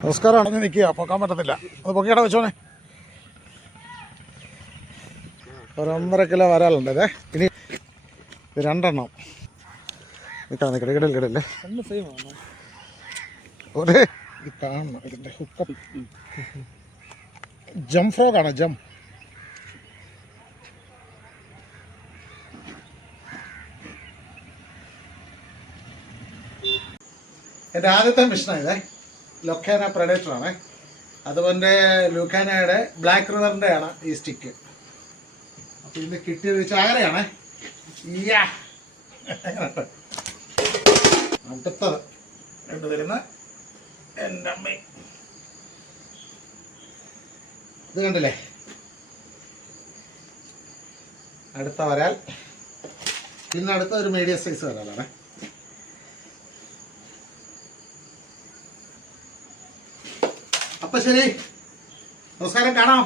നമസ്കാരം. അടഞ്ഞു നിൽക്കുക പൊക്കാൻ പറ്റത്തില്ല. അത് പൊക്കിയുടെ വെച്ചോനെ ഒരൊന്നര കിലോ വരാലുണ്ട് അതെ ഇനി ഇത് രണ്ടെണ്ണം. നിൽക്കണം നിൽക്കട്ടെ കിടൽ കിടല്ലേ ഒരു ഇത് കാണണം ഇതിന്റെ ഹുക്കപ്പ് ജം ഫ്രോഗാണ് എന്റെ ആദ്യത്തെ മിഷനാണ് ഇതേ. ലൊക്കേന പ്രഡേറ്ററാണ്. അതുപോലെ ലൂക്കാനയുടെ ബ്ലാക്ക് റിവറിന്റെ ആണ് ഈ സ്റ്റിക്ക്. അപ്പോൾ ഇന്ന് കിട്ടിയത് ചാകരയാണ് ഇയാ. അടുത്തത് കണ്ടു തരുന്ന എന്റെ അമ്മ. ഇത് കണ്ടില്ലേ? അടുത്ത വരാൽ. ഇന്ന് അടുത്ത ഒരു മീഡിയം സൈസ് വരാലാണ്. അപ്പൊ ശരി നമസ്കാരം കാണാം.